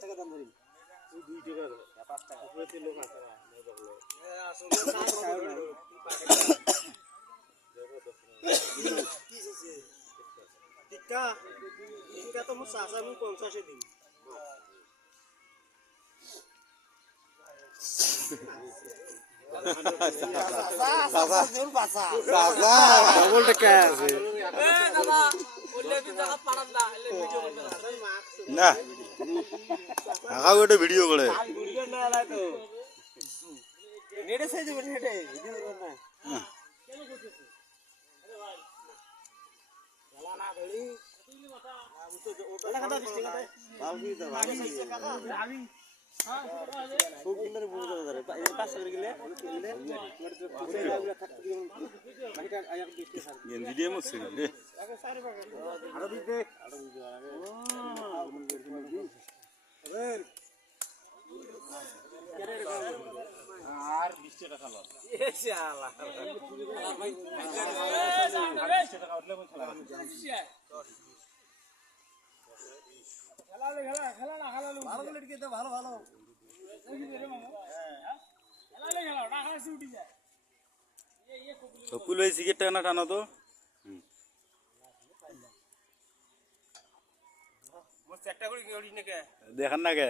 টাকা দাম ধরি 2 টাকা 5 টাকা উপরে লোক আছে টিকা টিকা তো মোর চাচা আমি 50 দিন চাচা জোর বাসা চাচা ডবল টাকা আছে এ দাদা বললে কি জায়গা পারাম না এলে ভিডিও করতে না আগা ওটা ভিডিও করে ভিডিও না আলাই তো নেটে সাইজ নেটে ভিডিও করব না কেন করতেছ আরে ভাই গলা না ধরি তুই মাথা আমি তো ওটা কথা দিস ঠিক আছে ভালো কি দাও আমি হ্যাঁ খুব সুন্দর বুঝে যাবে রে এই পাঁচ করে গেলে বাকিটা আয়া দিতে স্যার গেঞ্জি দিয়ে মত ছিল রে আরো দিতে আর 20 টাকা লস এ শালা ভাই 20 টাকা উঠলে কোন খেলা খেলা না খেলা ভালো বলে কি তো ভালো ভালো ওই যে রে মামু হ্যাঁ খেলা না খেলা উঠি যায় সকুল ওই সিগারেট টানা টানা তো মোর একটা করে গড়ি নাকি দেখান না কে